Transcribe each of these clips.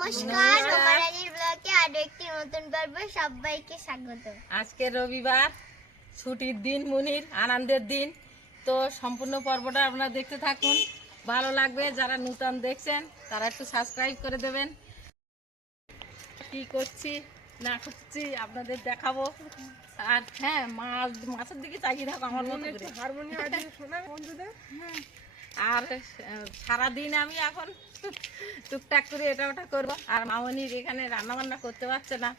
নমস্কার, রোমারানির ব্লগে আরো একটি নতুন পর্বে সবাইকে স্বাগত। আজকে রবিবার, ছুটির দিন, মুনির আনন্দের দিন। তো সম্পূর্ণ পর্বটা আপনারা দেখতে থাকুন, ভালো লাগবে। যারা নতুন দেখছেন তারা একটু সাবস্ক্রাইব করে দেবেন। কি করছি না করছি আপনাদের দেখাবো। আর হ্যাঁ, মাছের দিকে চালিয়ে থাকো আমার মতো করে। আর সারাদিন আমি এখন টুকটাক করে এটা ওটা করবো। আর মামনির এখানে রান্না বান্না করতে পারছে না,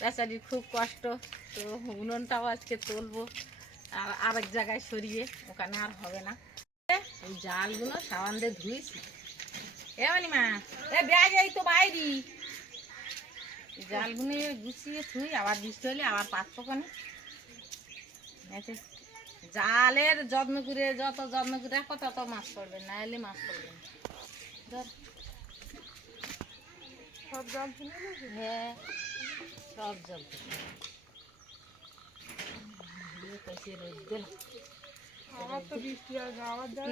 বেচারির খুব কষ্ট। তো উনুনটাও আজকে তুলবো আর আরেক জায়গায় সরিয়ে, ওখানে আর হবে না। এই জালগুলো সাবান দিয়ে ধুইছি। এ মা এ ব্যাগ এই তো বাইরি, জালগুলো গুছিয়ে থুই, আবার বৃষ্টি হলে আবার পাতবো কেন। জালের যত্ন করে, যত যত্ন করে রাখো তত মাছ পড়বে, না এলে মাছ পড়বে না। ধর সব জল তুলে, হ্যাঁ সব জল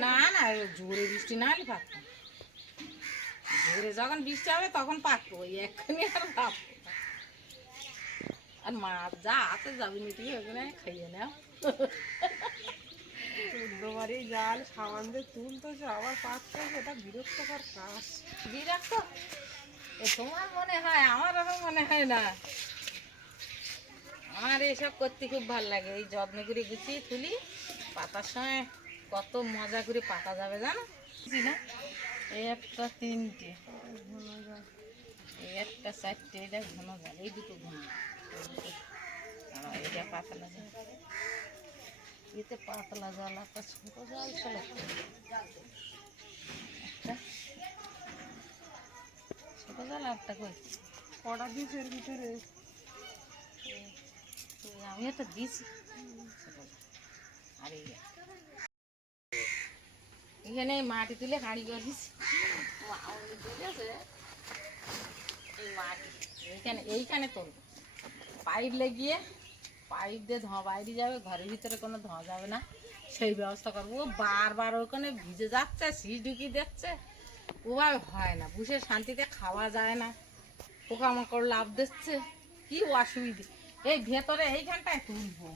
না না, জোরে বৃষ্টি না হলে পাকবো। জোরে যখন বৃষ্টি হবে তখন পাকবো, ওই এক্ষুনি আর পাকবো। আর মাছ যা আছে যাবি নিতে ওখানে খাইয়ে নাও। চোদ্দবারই জাল সাবান দিয়ে তুলতেছে, আবার পাকতে, এটা বিরক্তকর কাজ। বিরক্ত তোমার মনে হয়, আমার ওরকম মনে হয় না। আমার এসব করতে খুব ভালো লাগে। এই যত্ন করে গুছিয়ে তুলি, পাতার সময় কত মজা করে পাতা যাবে জানো না। এই একটা তিনটে, এই একটা চারটে, এটা ঘন জাল, এই দুটো ঘন, এটা পাতলা জাল, এতে পাতলা জাল, একটা ছোট জাল ছিল, একটা ছোট জাল, একটা করে কটা দিয়েছে এর ভিতরে? আমি একটা দিয়েছি। আর এখানে মাটি তুলে হাঁড়ি করে দিচ্ছি। এই মাটি এইখানে তুলবো, পাইপ লাগিয়ে, পাইপ দিয়ে ধোঁয়া বাইরে যাবে, ঘরের ভিতরে কোনো ধোঁয়া যাবে না, সেই ব্যবস্থা করবো। ও বারবার ওখানে ভিজে যাচ্ছে, শীষ ঢুকিয়ে দিচ্ছে, ওভাবে হয় না। বসে শান্তিতে খাওয়া যায় না, পোকামাকড় লাভ দিচ্ছে, কি অসুবিধে। এই ভেতরে এইখানটায় তুলবো,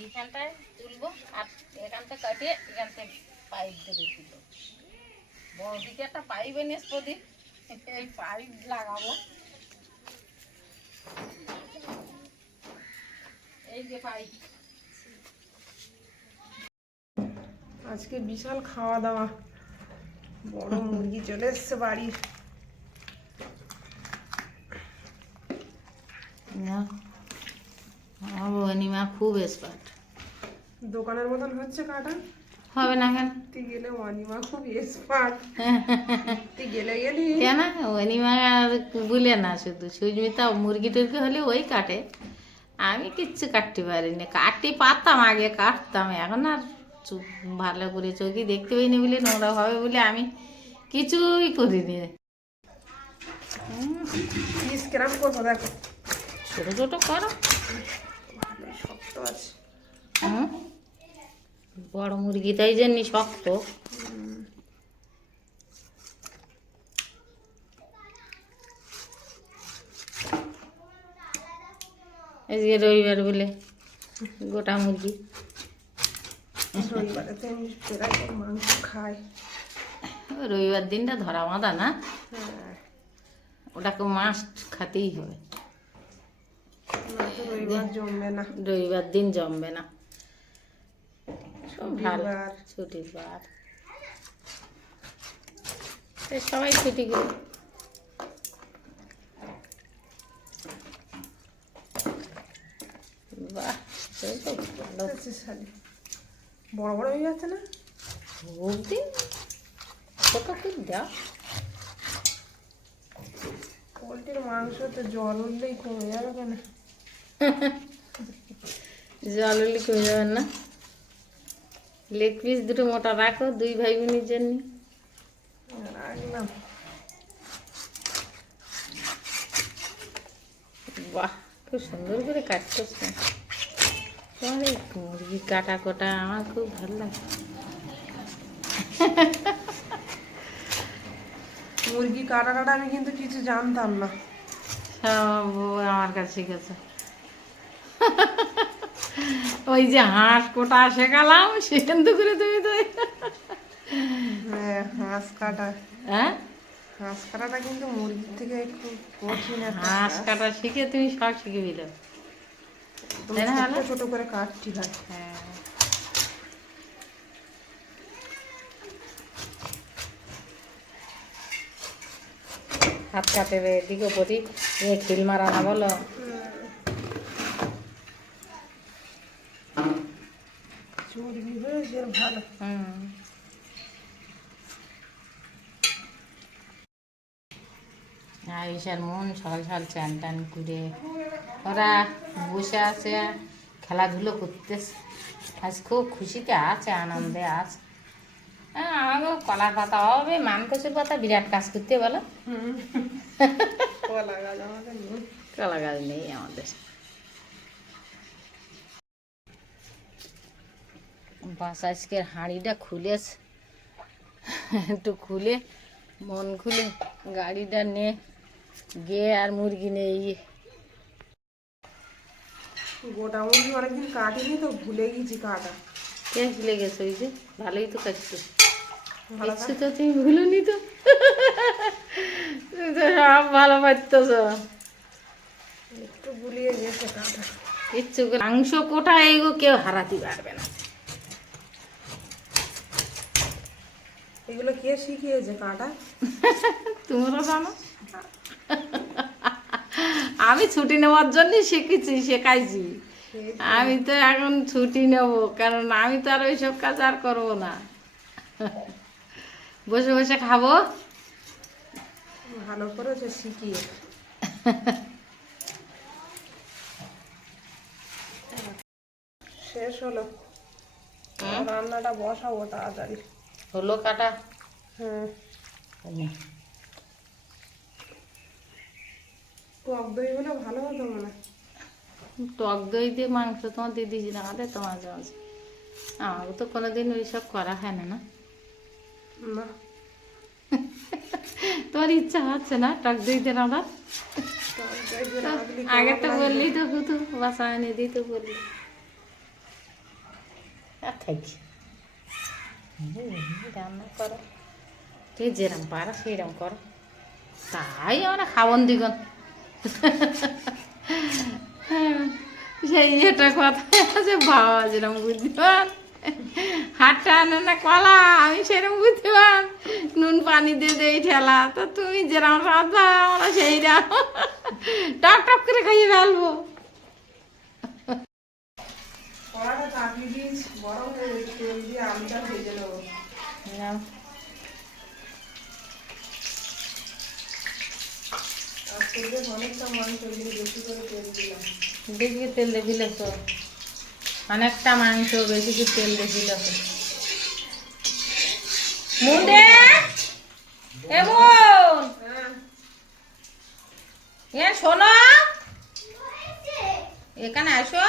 এইখানটায় তুলবো, আর এখানটা কাটিয়ে এখানটা পাইপ দিয়ে তুলবো। বড় দিকে একটা পাইপ এনেস প্রদীপ, এই পাইপ লাগাবো। এই যে পাইপ, আজকে বিশাল খাওয়া দাওয়া, বড় মুরগি চলে এসছে বাড়ির। অনিমা খুব এক্সপার্ট। দোকানের মতন হচ্ছে কাটা, হবে না কেন? তুই গেলে অনিমা খুব এক্সপার্ট। তুই গেলে গেলি কেন অনিমা বলে না, শুধু সুস্মিতা মুরগি টুরগি হলে ওই কাটে, আমি কিচ্ছু কাটতে পারিনি। কাটতে পারতাম আগে, কাটতাম, এখন আর ভালো করে চোখে দেখতে পাইনি বলে, নোংরা হবে বলে আমি কিছুই করিনি। পিস কেরাম করবো দেখো, ছোটো ছোটো করো, শক্ত আছে। বড় মুরগি তাই জন্য শক্ত। আজকে রবিবার বলে গোটা মুরগি। রবিবারে তো প্রায় মাংস খায়। রবিবার দিনটা ধরা বাঁধা না, হ্যাঁ, ওটাকে মাছ খাতেই হবে। রবিবার জমবে না, রবিবার দিন জমবে না, ভালো বার। ছুটির বার, সবাই ছুটি করে। বাহ, ভালো। বড় বড় হয়ে যাচ্ছে না, বুঝলি ছোট করে দাও। পোলট্রির মাংস তো জল উঠলেই কমে যাবে কেন? জল হলে কমে যাবেন না। লেগ পিস দুটো মোটা রাখো, দুই ভাই বোনের জন্য। রাখলাম। বাহ, খুব সুন্দর করে কাটতেছে। তোমার এই মুরগি কাটা কোটা আমার খুব ভালো লাগে। মুরগি কাটাটা আমি কিন্তু কিছু জানতাম না। সব ও আমার কাছে শিখেছে। ওই যে হাঁস কোটা শেখালাম সেখান করে তুমি তো হ্যাঁ, হাঁস কাটা। হ্যাঁ, হাঁস কাটাটা কিন্তু মুরগির থেকে একটু কঠিন একটা হাঁস কাজ। কাটা শিখে তুমি সব শিখে দিলে। একদম তাই না, ছোট ভালো? ছোট করে কাটতে হয়। হ্যাঁ, হাত কাটে রে এদিকে ওপরই এ খিল মারা না বলো। চর্বি হয়েছে ভালো। হুম, আয়ুষার মন সকাল সকাল চান টান করে ওরা বসে আছে খেলাধুলো করতেছে। আজ খুব খুশিতে আছে, আনন্দে আছে। হ্যাঁ, আমাকেও কলার পাতা হবে, মানকচুর পাতা বিরাট কাজ করতে বলো। কলা গাছ আমাদের নেই। কলা গাছ নেই আমাদের। বাস আজকের হাঁড়িটা খুলেছে, একটু খুলে মন খুলে গাড়িটা নিয়ে গিয়ে আর মুরগি নিয়ে গোটা মুরগি অনেকদিন কাটিনি তো ভুলে গেছি কাটা। কে ভুলে গেছো? ওই যে ভালোই তো কাটছো। ভালো কিচ্ছু তো তুমি ভুলুনি তো। তুমি তো সব ভালো পারতেছ। একটু গুলিয়ে গেছে কাটা। কিচ্ছু মাংস কোটা এগো কেউ হারাতে পারবে না। এগুলো কে শিখিয়েছে কাটা? তোমরা জানো, আমি ছুটি নেওয়ার জন্য শিখেছি, শেখাইছি। আমি তো এখন ছুটি নেব, কারণ আমি তো আর ওইসব কাজ আর করবো না। বসে বসে খাবো। ভালো করেছে শিখিয়ে। শেষ হলো, রান্নাটা বসাবো তাড়াতাড়ি। হলো কাটা। হ্যাঁ, টক দই হলে ভালো হতো মনে হয়। টক দই দিয়ে মাংস তোমার দিয়ে দিয়েছি না আমাদের, তো মাঝে মাঝে। আমাকে তো কোনোদিন ওইসব করা হয় না। না, না, তোমার ইচ্ছা হচ্ছে না টক দই দিয়ে রান্নার? টক দই দিয়ে রাঁধলে আগে কেমন তো লাগবে? বললি তো হতো, বাসা এনে দিই তো বললি। আর থাকি রান্না করো, তুই যেরম পারো সেইরকম করো, তাই আমরা খাবন দিগন। সেই এটা কথা আছে, বাবা যেরকম বুদ্ধিমান, হাটটা আনে না কলা, আমি সেরকম বুদ্ধিমান নুন পানি দিয়ে দেই ঠেলা। তো তুমি যেরকম রাঁধবা আমরা সেইরকম টক টক করে খাইয়ে ফেলবো। কড়াটা চাপিয়ে দিয়েছি, গরম হয়ে গেছে, তেল দিয়ে আলুটা ভেজে নেবো। আর তেলে অনেকটা মাংস দিয়ে বেশি করে তেল দিলাম। বেশি তেল দেখিলে তো অনেকটা মাংস, বেশি করে তেল দেখিলে তো মুন্ডে এমন এ শোনো, এখানে আসো।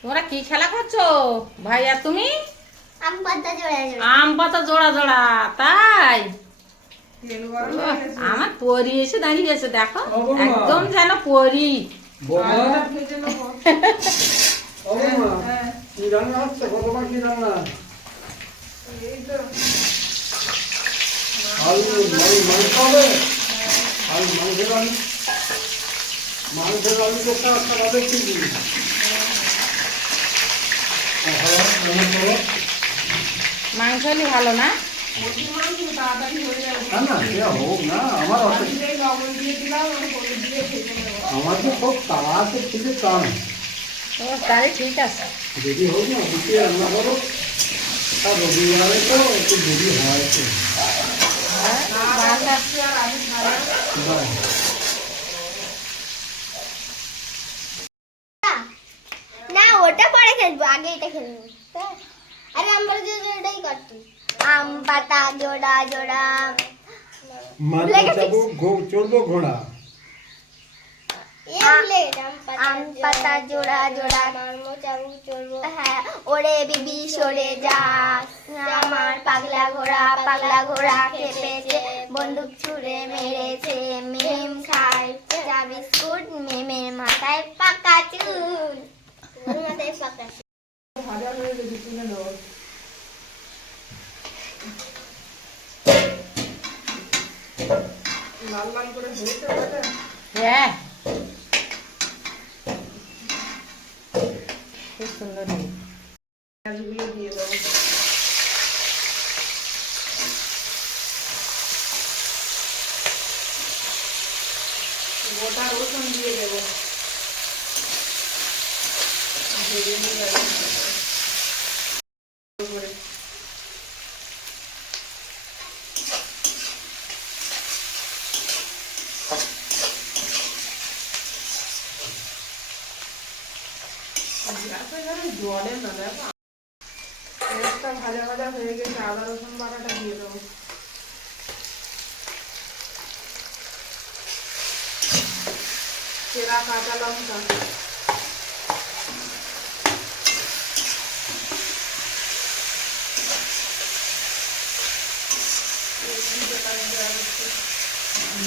তোমরা কি খেলা করছো ভাই আর তুমি? আম পাতা জোড়া জোড়া। আম পাতা জোড়া জোড়া, তাই? তেল গরম হয়ে গেছে, আমার পরি এসে দাঁড়িয়েছে, দেখো একদম যেন পরি। আলুটা ভেজে নেবো। হ্যাঁ, এই তো মাংস হলে ভালো না? মুরগির মাংস তাড়াতাড়ি হয়ে যাবে। এই লবণ দিয়ে দিলাম, আর হলুদ দিয়ে ভেজে নেবো। ও তাহলে ঠিক আছে। আর আলু ভাজা। না, ওটা পরে খেলবো, আগে এটা খেলবো। আরে আমরা যে এটাই করছি, আম পাতা জোড়া জোড়া। চলবো ঘোড়া। আম পাতা জোড়া জোড়া হ্যাঁ ওরে বিবি সরে যা আমার পাগলা ঘোড়া খেপেছে বন্দুক ছুঁড়ে মেরেছে মিম খায় চা বিস্কুট মেমের মাথায় পাকা চুল মাথায় পাকা চুল। ভাজা হয়ে গেছে, তুলে নেবো। লাল লাল করে হয়েছে ভাজা। হ্যাঁ খুব সুন্দর হয়েছে। পেঁয়াজগুলো দিয়ে দেবো। গোটা রসুন দিয়ে দেবো। ভেজে নিয়ে করে জলে না দেখো পেঁয়াজটা ভাজা ভাজা হয়ে গেছে, আদা রসুন বাটাটা দিয়ে দেবো। চেরা কাঁচা লঙ্কা,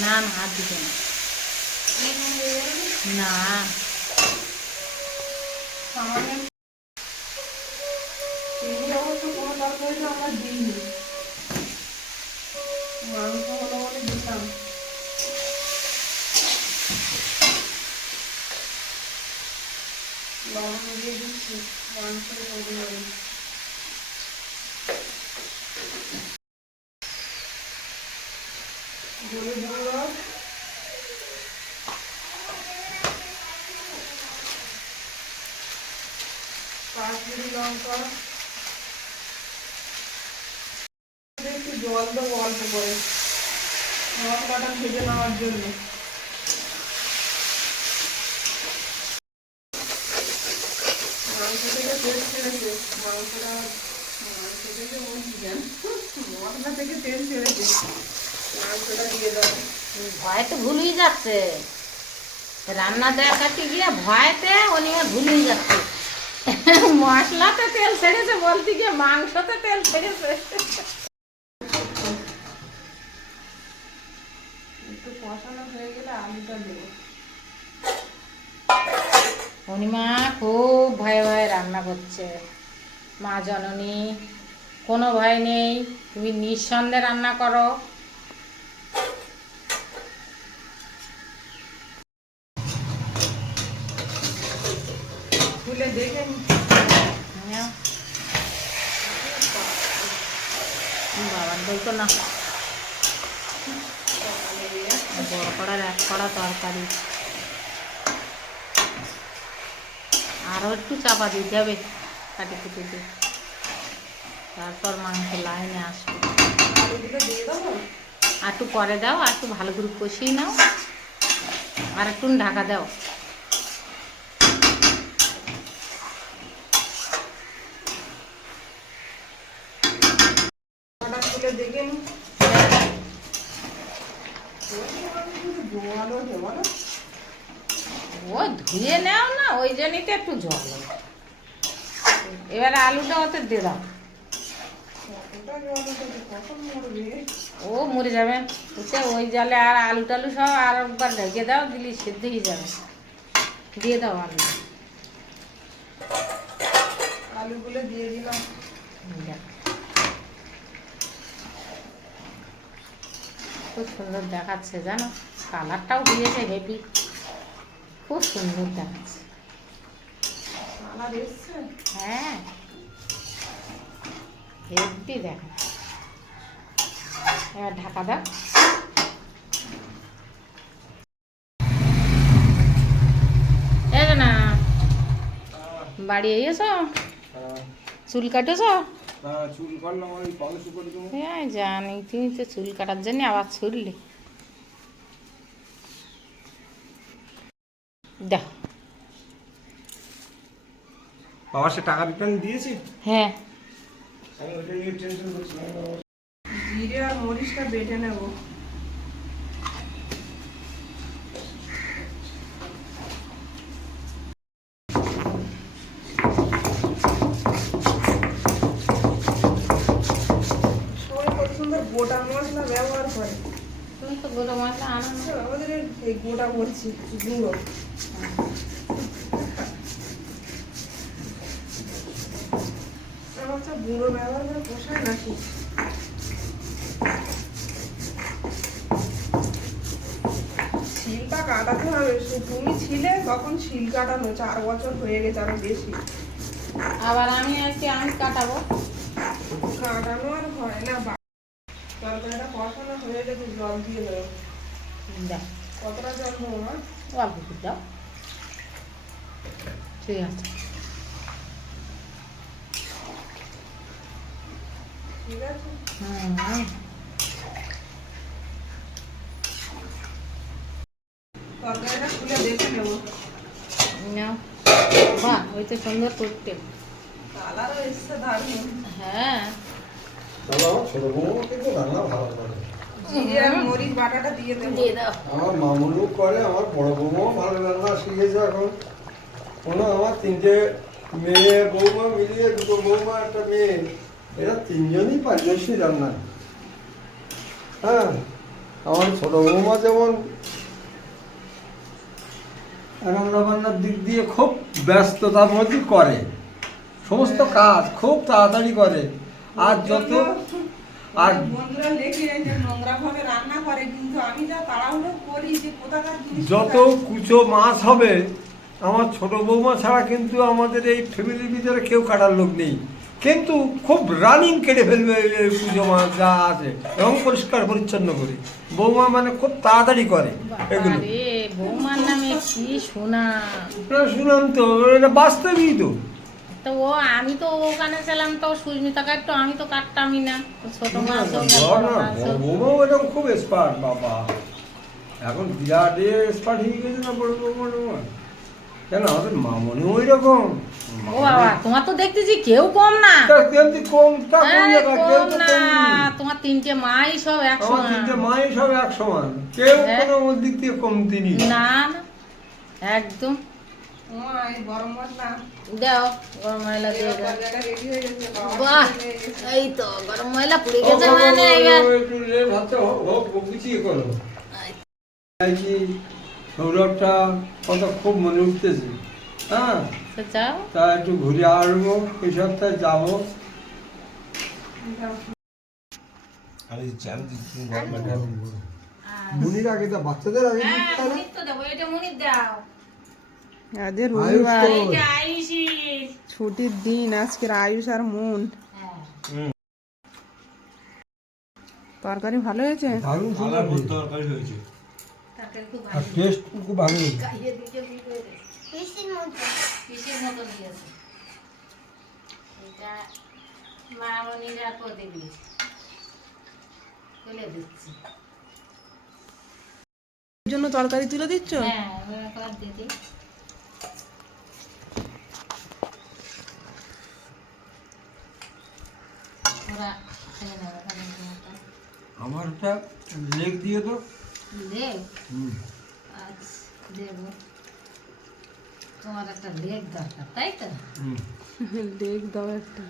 না না হাত দিতে না না সামান্য চিনি অবশ্য কোনো তরকারিতে আমরা দিইনি, মাংস হলো বলে দিলাম। লবণ দিয়ে দিচ্ছি মাংসের পরিমাণে। হলুদ গুঁড়ো, কাশ্মীরি লঙ্কা, একটু জল দেবো অল্প করে লঙ্কাটা ভেজে নেওয়ার জন্য। মাংস থেকে তেল ছেড়েছে, মাংস থেকে বলছি কেন, মশলা থেকে তেল ছেড়েছে, মাংসটা দিয়ে দেবো। ভয় তো ভুলই যাচ্ছে, রান্না দেখাতে গিয়ে ভয়তে অনিমা ভুলই যাচ্ছে। মশলাতে তেল ছেড়েছে বলতে গিয়ে মাংসতে তেল ছেড়েছে। একটু কষানো হয়ে গেলে আলুটা দেবো। অনিমা খুব ভয়ে ভয়ে রান্না করছে। মা জননী কোনো ভয় নেই, তুমি নিঃসন্দেহে রান্না করো। খুলে দেখে নি। বাবার বলতো না, বড় কড়ার এক কড়া তরকারি, আরও একটু চাপা দিতে হবে কাটি কুটি দিয়ে, তারপর মাংস লাইনে আসবে। আলুগুলো দিয়ে দেবো। আর একটু পরে দাও, আর একটু ভালো করে কষিয়ে নাও, আর একটু ঢাকা দাও। খুলে দেখে নি। জোয়ালো দেবো না, ও ধুয়ে নাও না, ওই জন্যই তো একটু জল। এবারে আলুটা ওতে দিয়ে দাও। কতটা জল দেবো, কখন মরবে। ও মরে যাবে ওতে, ওই জলে আর আলু টালু সব আর একবার ঢেকে দাও, দিলি সেদ্ধ হয়ে যাবে। দিয়ে দাও আলু। আলুগুলো দিয়ে দিলাম। খুব সুন্দর দেখাচ্ছে জানো, কালারটাও দিয়েছে হেভি, খুব সুন্দর দেখাচ্ছে। কালার এসছে। হ্যাঁ হেভি দেখাচ্ছে। এবার ঢাকা দাও। এই না বাড়ি এসো, চুল কাটেছ? চুল কাটলাম, ওই পালিশ করে দেবো। হ্যাঁ জানি, তুমি তো চুল কাটার জন্য আবার ছুটলে। দাও। বাবা সে টাকা রিটার্ন দিয়েছি। হ্যাঁ আমি ওইটা নিয়ে টেনশন করছি না। জিরে আর মরিচটা বেটে নেব। গোটা মশলা ব্যবহার করে। তুমি তো গরম মশলা আনো না। আমাদের এই গোটা বলছি গুঁড়ো। আমার তো গুঁড়ো ব্যবহার করে পোষায় নাকি? শিলটা কাটাতে হবে। তুমি ছিলে তখন শিল কাটানো 4 বছর হয়ে গেছে, আরো বেশি। আবার আমি আজকে আমি কাটাবো। কাটানো আর হয় না। তরকারিটা কষানো হয়ে গেছে, জল দিয়ে দেবো। দাও, কতটা জল দেবো মা? অল্প একটু দাও। ঠিক আছে। ঠিক আছে। হুম, তরকারিটা খুলে দেখে নেবো। নাও। বাহ, ওই তো সুন্দর করতে। কালারও এসছে দারুণ। হ্যাঁ, তাহলে আমার ছোট বউ কিন্তু রান্না ভালো করে। জিরে আর মরিচ বাটাটা দিয়ে দেবো। দিয়ে দাও। আমার মামুনিও করে, আমার বড় বৌমাও ভালো রান্না শিখেছে এখন। কোনো আমার 3টে মেয়ে বৌমা মিলিয়ে, 2 বৌমা 1 মেয়ে, এরা 3জনই পারদর্শী রান্না। হ্যাঁ, আমার ছোট বৌমা যেমন রান্না বান্নার দিক দিয়ে খুব ব্যস্ততার মধ্যে করে, সমস্ত কাজ খুব তাড়াতাড়ি করে। আর যত আর বন্ধুরা লেখে যে নোংরা ভাবে রান্না করে, কিন্তু আমি যা তাড়াহুড়ো করি যে কোথাকার জিনিস যত কুচো মাছ হবে, আমার ছোট বৌমা ছাড়া কিন্তু আমাদের এই ফ্যামিলির ভিতরে কেউ কাটার লোক নেই, কিন্তু খুব রানিং কেটে ফেলবে এই কুচো মাছ যা আছে, এবং পরিষ্কার পরিচ্ছন্ন করে। বৌমা মানে খুব তাড়াতাড়ি করে এগুলো। আরে বৌমার নামে কি শোনা। শুনলাম তো, এটা বাস্তবই তো। তো ও, আমি তো ওখানে ছিলাম তো সুস্মিতা কাটতো, আমি তো কাটতামই না। ছোট মাছ হোক আর বড় মাছ হোক। বৌমাও এরকম খুব এক্সপার্ট বাবা, এখন বিরাট এক্সপার্ট হয়ে গেছে না বড় বৌমা। কেন আমাদের মামনিও ওই রকম। ও বাবা, তোমার তো দেখতেছি কেউ কম না। আরে কম না, তোমার 3টে মাই সব আমার একসমান। 3টে মাই সব এক সমান, কেউ হ্যাঁ। কোনো ওর দিক থেকে কমতি নেই। না না, একদম। এই গরম মশলা দাও, গরম মশলা দিয়ে দাও। তরকারিটা রেডি হয়ে গেছে। বাহ, এই তো গরম মশলা পুড়ে গেছে মানে এবার। একটু লেট হাতে হোক, গুছিয়ে করো। এই কি সৌরভটা কত খুব মনে উঠতেছে। হ্যাঁ, তো যাও। তা একটু ঘুরে আসবো, এই সপ্তাহে যাবো। মুনির আগে তো বাচ্চাদের আগে হ্যাঁ, দিতে হয় না? মুনির তো দেবো, এটা মুনির দাও। আজ আয়ুষ রবিবার, তো- এইটা আইসির। ছুটির দিন, আজকের আয়ুষ আর মন। হ্যাঁ। তরকারি ভালো হয়েছে। দারুণ সুন্দর তরকারি হয়েছে। তরকারি খুব আর ভালো। টেস্ট খুব ভালো হয়েছে। গাইয়ে দিকে বুঝতে পেরেছি। মিষ্টির মধ্যে পিসির মতো দিয়েছে। এটা মামনিরা করে দিয়েছে। তুলে দিচ্ছি। এর জন্য তরকারি তুলে দিচ্ছ? হ্যাঁ, আমি একবার দিদি। ওরা খেয়ে নেবে তাহলে তোমারটা। আমার একটা লেগ দিয়ে তো। লেগ? আচ্ছা, দেবো। তোমার একটা লেগ দরকার, তাই তো? লেগ দাও একটা।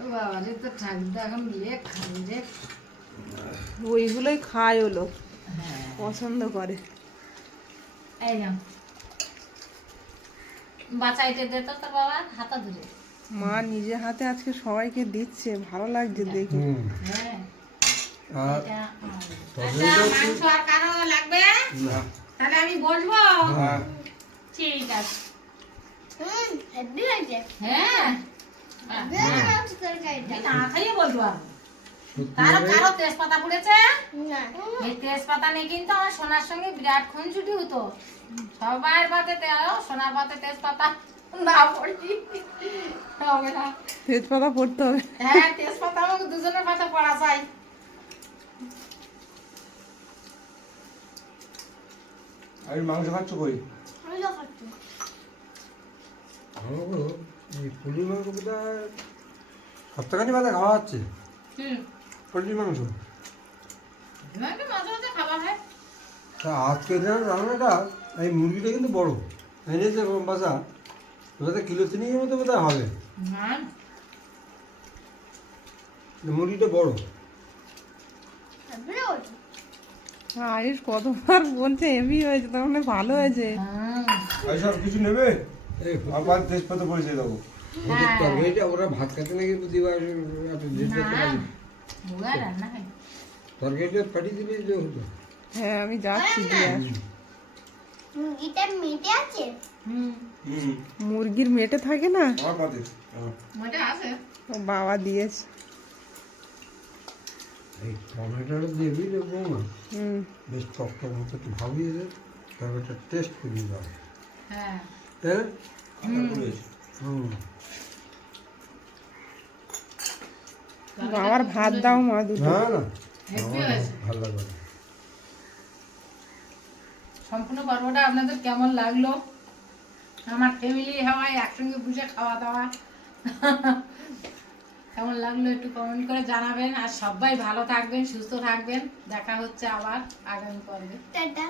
ও বাবা রে, তো ঠাকুরদা এখন লেগ খাবে রে। ওইগুলোই খায় হলো, হ্যাঁ, পছন্দ করে। এই নাও। বাঁচাইতে দে তো তোর বাবা, হাতা ধরে। মা নিজে হাতে আজকে সবাইকে দিচ্ছে, ভালো লাগছে দেখে। হ্যাঁ। আর এটা, তবে আচ্ছা, তো- মাংস আর কারো লাগবে? না। তাহলে আমি বলবো। হ্যাঁ। ঠিক আছে। হেভি হয়েছে। হ্যাঁ, বেশ হয়েছে তরকারিটা। আমি না খাইয়ে বলবো আমি। সত্যি কারো করে কারো তেজপাতা পড়েছে? না এই তেজপাতা নেই কিন্তু আমার সোনার সঙ্গে বিরাট খুনসুটি হতো। সবার পাতে সোনার পাতে তেজপাতা না পড়ি হবে না। তেজপাতা পড়তে হবে। হ্যাঁ, তেজপাতা আমাকে দুজনের পাতে পড়া চাই। আমি মাংস খাচ্ছ কই? আমি তো খাচ্ছি। আমাকে এই পুলি মাংস বোধহয় সপ্তাহখানি বাদে খাওয়া হচ্ছে। পোলট্রি মাংস। মাঝে মাঝে খাবার হয়। তা আজকে রান্নাটা, এই মুরগিটা কিন্তু বড় এনেছে বাসা, এবার কিলো 3 মতো বোধহয় হবে। না, মুরগিটা বড়। আয়ুষ কতবার বলছে হেভি হয়েছে, তার মানে ভালো হয়েছে। এইসব কিছু নেবে এই আবার তেজপাতা পরিচয় দেবো। ওদের তরকারিটা ওরা ভাত খেতে নাকি দিবা বুড়া রান্না হয় তরকারিটা পাঠিয়ে দিলে যে হতো। হ্যাঁ আমি যাচ্ছি দিয়ে আস। মুরগিটা মেটে আছে। হুম মুরগির মেটে থাকে না, আমার পাতে ওটা আছে ও বাবা দিয়েছে। এই টমেটোটা দিবি রে বৌমা, হুম বেশ টক টক মতো একটু ভাবিয়ে দে, তরকারিটা টেস্ট করে যাবে। হ্যাঁ হ্যাঁ রয়েছে। হুম বাবার ভাত দাও মা দুটো। না না হেভি আমার হয়েছে। ভালো লাগবে না। সম্পূর্ণ পর্বটা আপনাদের কেমন লাগলো? আমার ফ্যামিলি হওয়ায় একসঙ্গে বসে খাওয়া দাওয়া কেমন লাগলো একটু কমেন্ট করে জানাবেন। আর সবাই ভালো থাকবেন, সুস্থ থাকবেন। দেখা হচ্ছে আবার আগামী পর্বে। টাটা।